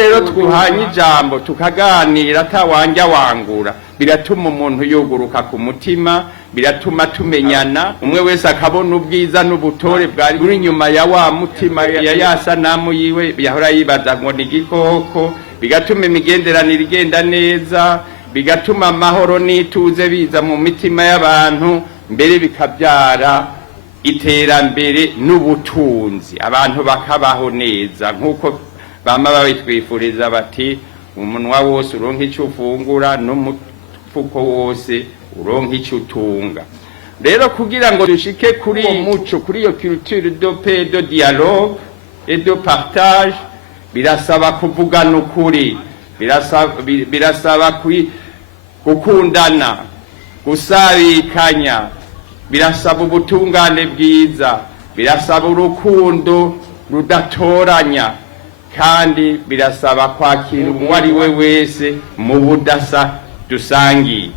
rero twuhanye ijambo tukaganira atawanja wangura biratuma umuntu yuguruka ku mutima, biratuma tumenyana, umwe wese akabona ubwiza n'ubutore bwari buri nyuma ya wa mutima ya yasanamu yiwe yahora yibaza ngo ni igikoko, bigatuma imigenderanire igenda neza, bigatuma amahoro n'ituze biza mu mitima y'abantu, mbere bikabyara iterambere n'ubutunzi, abantu bakabaho neza nk'uko bama babitwifuriza bati umunwa wose uronka icyo ufungura n'umufuko wose uronka icyo utunga. Rero kugira ngo dushike kuri uwo muco, kuri iyo culture de paix, de dialogue et de partage, birasaba kuvugana ukuri, birasaba gukundana, gusabikanya, birasaba ubutungane bwiza, birasaba urukundo rudatoranya, kandi birasaba kwakira uwo ari we wese mu budasa dusangiye.